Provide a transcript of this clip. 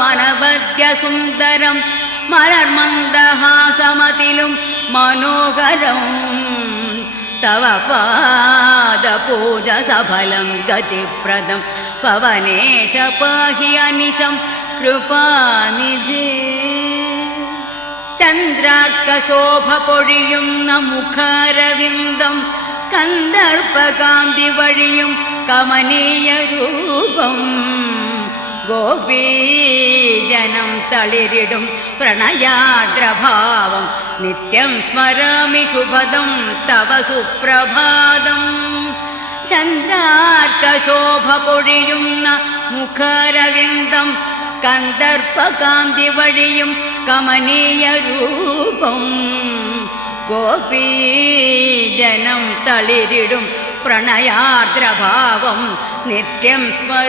മനവദ്യ സുന്ദരം മലർമന്ദഹാസമതിലും മനോഹരം തവ പാദപൂജ സഫലം ഗതിപ്രദം പവനേശ പാഹി അനിശം കൃപാനിധേ ചന്ദ്രാർക്കശോഭ പൊഴിയുന്ന മുഖാരവിന്ദം കന്ദർപ്പകാന്തി വഴിയും കമനീയ രൂപം ഗോപീജനം തളിരിടും പ്രണയാദ്രഭാവം. നിത്യം സ്മരാമി ശുഭദം തവ സുപ്രഭാതം. ചന്ദ്രാർക്കശോഭ പൊഴിയുന്ന മുഖരവിന്ദം കന്ദർപ്പകാന്തി വഴിയും കമനീയ രൂപം. ഗോപീജനം തളിരിടും പ്രണയാദ്രഭാവം നിത്യം സ്മര